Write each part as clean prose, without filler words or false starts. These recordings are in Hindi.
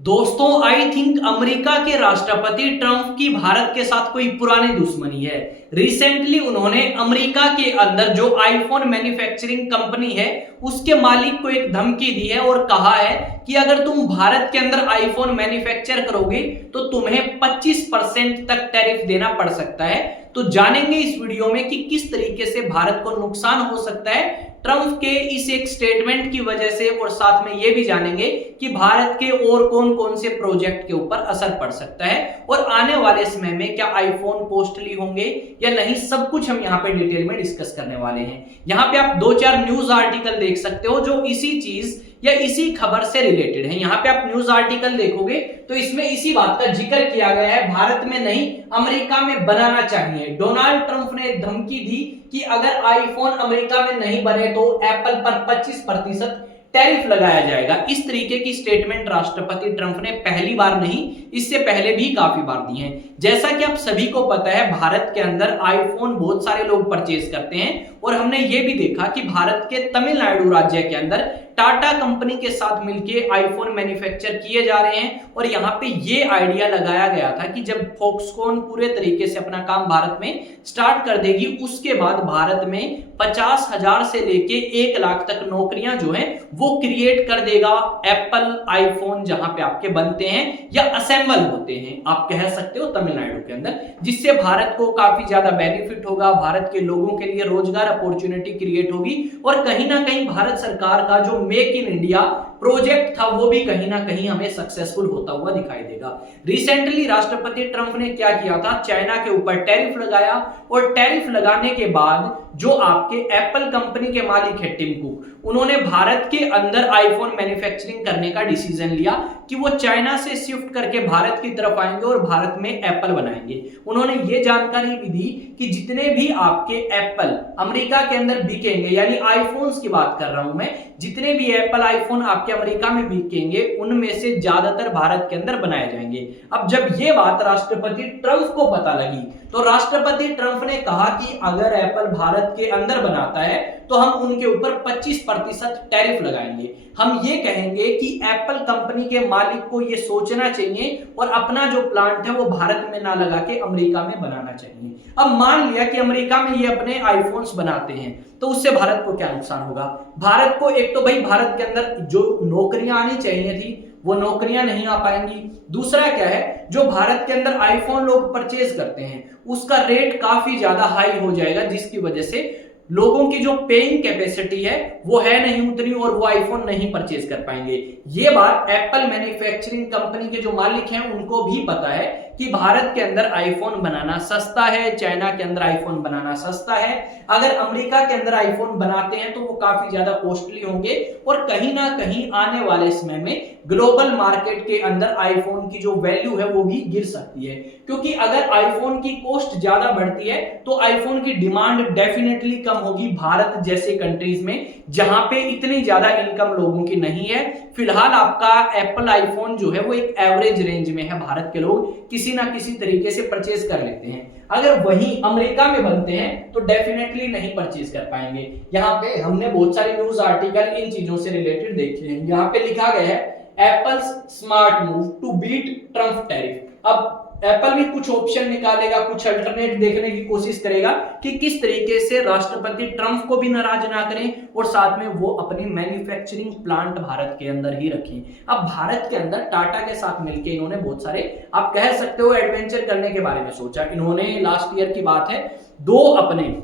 दोस्तों, आई थिंक अमेरिका के राष्ट्रपति ट्रंप की भारत के साथ कोई पुरानी दुश्मनी है। रिसेंटली उन्होंने अमेरिका के अंदर जो आईफोन मैन्युफैक्चरिंग कंपनी है उसके मालिक को एक धमकी दी है और कहा है कि अगर तुम भारत के अंदर आईफोन मैन्युफैक्चर करोगे तो तुम्हें 25% तक टैरिफ देना पड़ सकता है। तो जानेंगे इस वीडियो में कि किस तरीके से भारत को नुकसान हो सकता है ट्रंप के इस एक स्टेटमेंट की वजह से, और साथ में यह भी जानेंगे कि भारत के और कौन कौन से प्रोजेक्ट के ऊपर असर पड़ सकता है और आने वाले समय में क्या आईफोन कॉस्टली होंगे या नहीं, सब कुछ हम यहाँ पे डिटेल में डिस्कस करने वाले हैं। यहाँ पे आप 2-4 न्यूज आर्टिकल देख सकते हो जो इसी चीज या इसी खबर से रिलेटेड है। यहाँ पे आप न्यूज आर्टिकल देखोगे तो इसमें इसी बात का जिक्र किया गया है, भारत में नहीं अमेरिका में बनाना चाहिए। डोनाल्ड ट्रंप ने धमकी दी कि अगर आईफोन अमेरिका में नहीं बने तो एप्पल पर 25% टैरिफ लगाया जाएगा। इस तरीके की स्टेटमेंट राष्ट्रपति ट्रंप ने पहली बार नहीं, इससे पहले भी काफी बार दी है। जैसा कि आप सभी को पता है, भारत के अंदर आईफोन बहुत सारे लोग परचेज करते हैं और हमने ये भी देखा कि भारत के तमिलनाडु राज्य के अंदर टाटा कंपनी के साथ मिलके आईफोन मैन्युफैक्चर किए जा रहे हैं। और यहाँ पे ये आइडिया लगाया गया था कि जब फॉक्सकॉन पूरे तरीके से अपना काम भारत में स्टार्ट कर देगी उसके बाद भारत में 50,000 से लेके 1 लाख तक नौकरियां जो हैं वो क्रिएट कर देगा एप्पल आईफोन जहां पे आपके बनते हैं या असेंबल होते हैं, आप कह सकते हो तमिलनाडु के अंदर, जिससे भारत को काफी ज्यादा बेनिफिट होगा, भारत के लोगों के लिए रोजगार अपॉर्चुनिटी क्रिएट होगी और कहीं ना कहीं भारत सरकार का जो मेक इन इंडिया प्रोजेक्ट था वो भी कहीं ना कहीं हमें सक्सेसफुल होता हुआ दिखाई देगा। रिसेंटली राष्ट्रपति ट्रंप ने क्या किया था, चाइना के ऊपर टैरिफ लगाया और टैरिफ लगाने के बाद जो आपके एप्पल कंपनी के मालिक है टिम कुक, उन्होंने भारत के अंदर आईफोन मैन्युफैक्चरिंग करने का डिसीजन लिया कि वो चाइना से शिफ्ट करके भारत की तरफ आएंगे और भारत में एप्पल बनाएंगे। उन्होंने ये जानकारी भी दी कि जितने भी आपके एप्पल अमेरिका के अंदर बिकेंगे, यानी आईफोन्स की बात कर रहा हूं मैं, जितने भी एप्पल आईफोन आपके अमेरिका में बिकेंगे उनमें से ज्यादातर भारत के अंदर बनाए जाएंगे। अब जब ये बात राष्ट्रपति ट्रंप को पता लगी तो राष्ट्रपति ट्रंप ने कहा कि अगर एप्पल भारत के अंदर बनाता है तो हम उनके ऊपर 25% टैरिफ लगाएंगे। हम ये कहेंगे कि एप्पल कंपनी के मालिक को ये सोचना चाहिए और अपना जो प्लांट है वो भारत में ना लगा के अमेरिका में बनाना चाहिए। अब मान लिया कि अमेरिका में ये अपने आईफोन्स बनाते हैं तो उससे भारत को क्या नुकसान होगा? भारत को एक तो भाई भारत के अंदर जो नौकरियां आनी चाहिए थी वो नौकरियां नहीं आ पाएंगी। दूसरा क्या है, जो भारत के अंदर आईफोन लोग परचेज करते हैं उसका रेट काफी ज्यादा हाई हो जाएगा, जिसकी वजह से लोगों की जो पेइंग कैपेसिटी है वो है नहीं उतनी और वो आईफोन नहीं परचेज कर पाएंगे। ये बात एप्पल मैन्युफैक्चरिंग कंपनी के जो मालिक हैं उनको भी पता है कि भारत के अंदर आईफोन बनाना सस्ता है, चाइना के अंदर आईफोन बनाना सस्ता है। अगर अमेरिका के अंदर आईफोन बनाते हैं तो वो काफी ज्यादा कॉस्टली होंगे और कहीं ना कहीं आने वाले समय में ग्लोबल मार्केट के अंदर आईफोन की जो वैल्यू है वो भी गिर सकती है, क्योंकि अगर आईफोन की कॉस्ट ज्यादा बढ़ती है तो आईफोन की डिमांड डेफिनेटली कम होगी भारत जैसे कंट्रीज में जहां पे इतनी ज्यादा इनकम लोगों की नहीं है। फिलहाल आपका एप्पल आईफोन जो है वो एक एवरेज रेंज में है, भारत के लोग किसी ना किसी तरीके से परचेज कर लेते हैं। अगर वही अमेरिका में बनते हैं तो डेफिनेटली नहीं परचेज कर पाएंगे। यहाँ पे हमने बहुत सारे न्यूज आर्टिकल इन चीजों से रिलेटेड देखे हैं। यहाँ पे लिखा गया है Apple smart move to beat Trump tariff. अब एप्पल भी कुछ ऑप्शन निकालेगा, कुछ अल्टरनेट देखने की कोशिश करेगा कि किस तरीके से राष्ट्रपति ट्रंप को भी नाराज ना करें और साथ में वो अपनी मैन्युफैक्चरिंग प्लांट भारत के अंदर ही रखें। अब भारत के अंदर टाटा के साथ मिलकर इन्होंने बहुत सारे, आप कह सकते हो, एडवेंचर करने के बारे में सोचा। इन्होंने लास्ट ईयर की बात है 2 अपने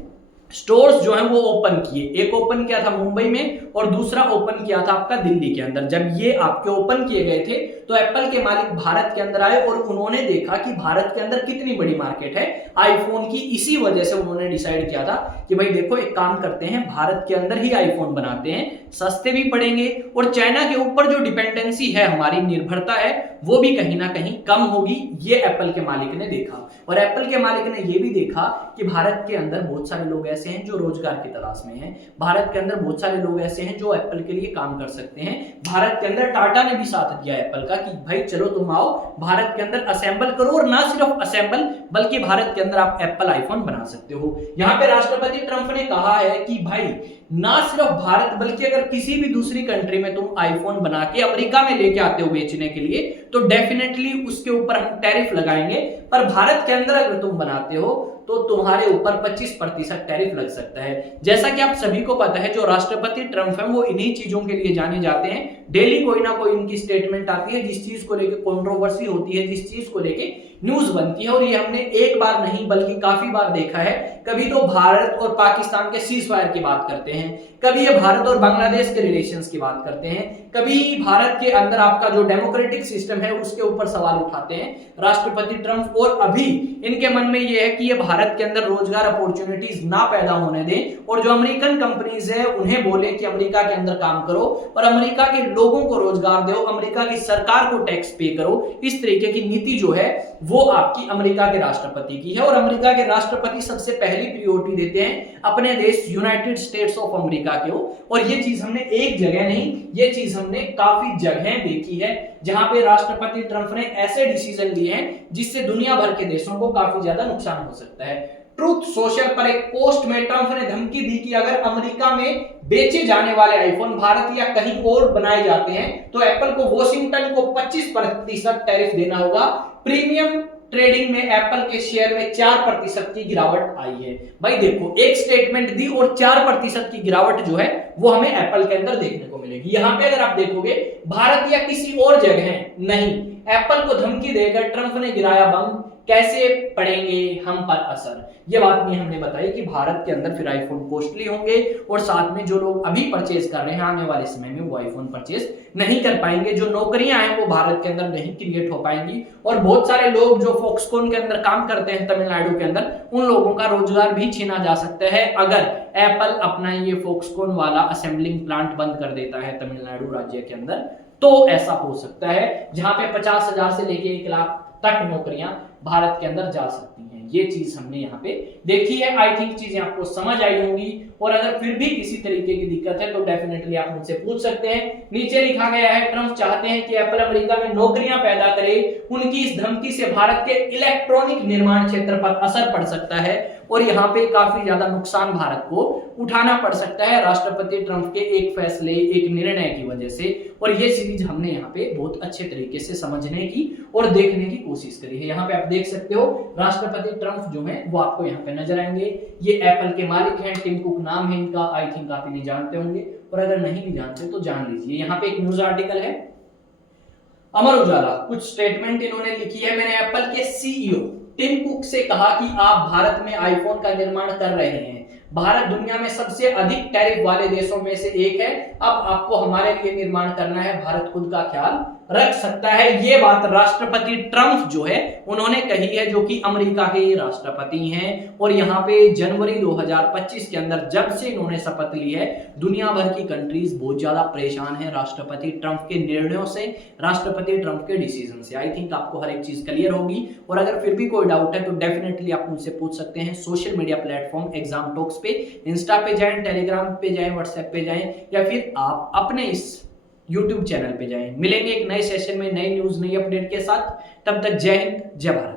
स्टोर्स जो हैं वो ओपन किए। एक ओपन किया था मुंबई में और दूसरा ओपन किया था आपका दिल्ली के अंदर। जब ये आपके ओपन किए गए थे तो एप्पल के मालिक भारत के अंदर आए और उन्होंने देखा कि भारत के अंदर कितनी बड़ी मार्केट है आईफोन की। इसी वजह से उन्होंने डिसाइड किया था कि भाई देखो एक काम करते हैं, भारत के अंदर ही आईफोन बनाते हैं, सस्ते भी पड़ेंगे और चाइना के ऊपर जो डिपेंडेंसी है, हमारी निर्भरता है, वो भी कहीं ना कहीं कम होगी। ये एप्पल के मालिक ने देखा और एप्पल के मालिक ने ये भी देखा कि भारत के अंदर बहुत सारे लोग ऐसे हैं जो रोजगार की तलाश में हैं। भारत के अंदर बहुत सारे लोग ऐसे हैं जो एप्पल के लिए काम कर सकते हैं। भारत के अंदर टाटा ने भी साथ दिया एप्पल का कि भाई चलो तुम आओ भारत के अंदर असेंबल करो, और ना सिर्फ असेंबल बल्कि भारत के अंदर आप एप्पल आईफोन बना सकते हो। यहाँ पे राष्ट्रपति ट्रंप ने कहा है कि भाई ना सिर्फ भारत बल्कि अगर किसी भी दूसरी कंट्री में तुम आईफोन बना के अमेरिका में लेके आते हो बेचने के लिए तो डेफिनेटली उसके ऊपर हम टैरिफ लगाएंगे। पर भारत के अंदर अगर तुम बनाते हो तो तुम्हारे ऊपर 25% टैरिफ लग सकता है। जैसा कि आप सभी को पता है जो राष्ट्रपति ट्रंप है वो इन्हीं चीजों के लिए जाने जाते हैं। डेली कोई ना कोई इनकी स्टेटमेंट आती है, जिस चीज को लेकर कंट्रोवर्सी होती है, जिस चीज को लेके न्यूज बनती है। और ये हमने एक बार नहीं बल्कि काफी बार देखा है। कभी तो भारत और पाकिस्तान के सीज फायर की बात करते हैं, कभी ये भारत और बांग्लादेश के रिलेशंस की बात करते हैं, कभी भारत के अंदर आपका जो डेमोक्रेटिक सिस्टम है उसके ऊपर सवाल उठाते हैं राष्ट्रपति ट्रंप। और अभी इनके मन में ये है कि ये भारत के अंदर रोजगार अपॉर्चुनिटीज ना पैदा होने दें और जो अमेरिकन कंपनीज है उन्हें बोले कि अमेरिका के अंदर काम करो और अमेरिका के लोगों को रोजगार दो, अमेरिका की सरकार को टैक्स पे करो। इस तरीके की नीति जो है वो आपकी अमेरिका के राष्ट्रपति की है। और अमेरिका के राष्ट्रपति सबसे पहली प्रायोरिटी देते हैं अपने देश यूनाइटेड स्टेट्स ऑफ अमेरिका को। और ये चीज हमने एक जगह नहीं, ये चीज हमने काफी जगह देखी है जहां पे राष्ट्रपति ट्रंप ने ऐसे डिसीजन लिए हैं जिससे दुनिया भर के देशों को काफी ज्यादा नुकसान हो सकता है। ट्रूथ सोशल पर एक पोस्ट में ट्रंप ने धमकी दी कि अगर अमेरिका में बेचे जाने वाले आईफोन भारत या कहीं और बनाए जाते हैं तो एप्पल को वॉशिंगटन को 25% टैरिफ देना होगा। प्रीमियम ट्रेडिंग में एप्पल के शेयर में 4% की गिरावट आई है। भाई देखो, एक स्टेटमेंट दी और 4% की गिरावट जो है वो हमें एप्पल के अंदर देखने को मिलेगी। यहां पे अगर आप देखोगे भारत या किसी और जगह नहीं, एप्पल को धमकी देकर ट्रंप ने गिराया बम, कैसे पड़ेंगे हम पर असर। ये बात नहीं हमने बताई कि भारत के अंदर फिर आईफोन कॉस्टली होंगे और साथ में जो लोग अभी परचेज कर रहे हैं आने वाले समय में वो आईफोन परचेज नहीं कर पाएंगे। जो नौकरियां हैं वो भारत के अंदर नहीं क्रिएट हो पाएंगी और बहुत सारे लोग जो फॉक्सकॉन के अंदर काम करते हैं तमिलनाडु के अंदर, उन लोगों का रोजगार भी छीना जा सकता है अगर एप्पल अपना ये फॉक्सकॉन वाला असेंबलिंग प्लांट बंद कर देता है तमिलनाडु राज्य के अंदर। तो ऐसा हो सकता है जहां पे 50,000 से लेके 1 लाख तक नौकरियां भारत के अंदर जा सकती हैं। ये चीज हमने यहाँ पे देखी है। आई थिंक चीजें आपको समझ आई होंगी और अगर फिर भी किसी तरीके की दिक्कत है तो डेफिनेटली आप मुझसे पूछ सकते हैं। नीचे लिखा गया है ट्रंप चाहते हैं कि एप्पल अमेरिका में नौकरियां पैदा करे। उनकी इस धमकी से भारत के इलेक्ट्रॉनिक निर्माण क्षेत्र पर असर पड़ सकता है और यहाँ पे काफी ज्यादा नुकसान भारत को उठाना पड़ सकता है राष्ट्रपति ट्रंप के एक फैसले, एक निर्णय की वजह से। और ये चीज हमने यहाँ पे बहुत अच्छे तरीके से समझने की और देखने की कोशिश करी है। यहाँ पे आप देख सकते हो राष्ट्रपति ट्रंप जो है वो आपको यहाँ पे नजर आएंगे। ये एप्पल के मालिक हैं, टिम कुक नाम है इनका। आई थिंक आप इन्हें जानते होंगे और अगर नहीं भी जानते तो जान लीजिए। यहाँ पे एक न्यूज आर्टिकल है अमर उजाला, कुछ स्टेटमेंट इन्होंने लिखी है। मैंने एप्पल के सीईओ टिम कुक से कहा कि आप भारत में आईफोन का निर्माण कर रहे हैं। भारत दुनिया में सबसे अधिक टैरिफ वाले देशों में से एक है। अब आपको हमारे लिए निर्माण करना है, भारत खुद का ख्याल रख सकता है। ये बात राष्ट्रपति ट्रंप जो है उन्होंने कही है, जो कि अमेरिका के राष्ट्रपति हैं। और यहाँ पे जनवरी 2025 के अंदर जब से इन्होंने शपथ ली है दुनिया भर की कंट्रीज बहुत ज्यादा परेशान है राष्ट्रपति ट्रंप के निर्णयों से, राष्ट्रपति ट्रंप के डिसीजन से। आई थिंक आपको हर एक चीज क्लियर होगी और अगर फिर भी कोई डाउट है तो डेफिनेटली आप मुझसे पूछ सकते हैं। Social media platform exam talks पे, इंस्टा पे जाएं, टेलीग्राम पे जाएं, व्हाट्सएप पे जाएं या फिर आप अपने इस YouTube चैनल पे जाएं। मिलेंगे एक नए सेशन में नई न्यूज नई अपडेट के साथ। तब तक जय हिंद, जय भारत।